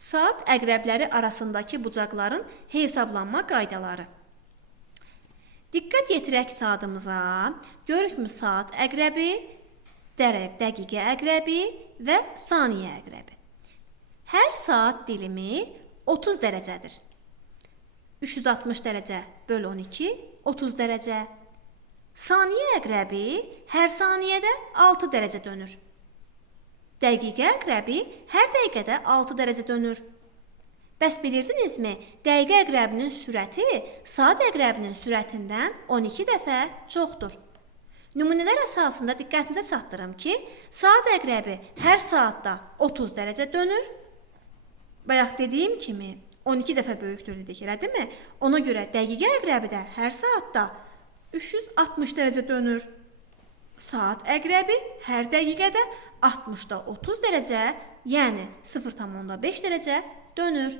Saat əqrəbləri arasındakı bucaqların hesablanma qaydaları. Diqqət yetirək saatımıza. Görürük mü saat əqrəbi, dəqiqə əqrəbi və saniyə əqrəbi. Hər saat dilimi 30 dərəcədir. 360 dərəcə böl 12, 30 dərəcə. Saniyə əqrəbi hər saniyədə 6 dərəcə dönür. Dəqiqə əqrəbi hər dəqiqədə 6 dərəcə dönür. Bəs bilirdinizmi, dəqiqə əqrəbinin sürəti saat əqrəbinin sürətindən 12 dəfə çoxdur. Nümunələr əsasında diqqətinizə çatdırım ki, saat əqrəbi hər saatda 30 dərəcə dönür. Bayaq dediyim kimi 12 dəfə böyükdür dedik, elə deyilmi? Ona görə dəqiqə əqrəbi də hər saatda 360 dərəcə dönür. Saat əqrəbi hər dəqiqədə 60-da 30 dərəcə, yəni 0,5 dərəcə dönür.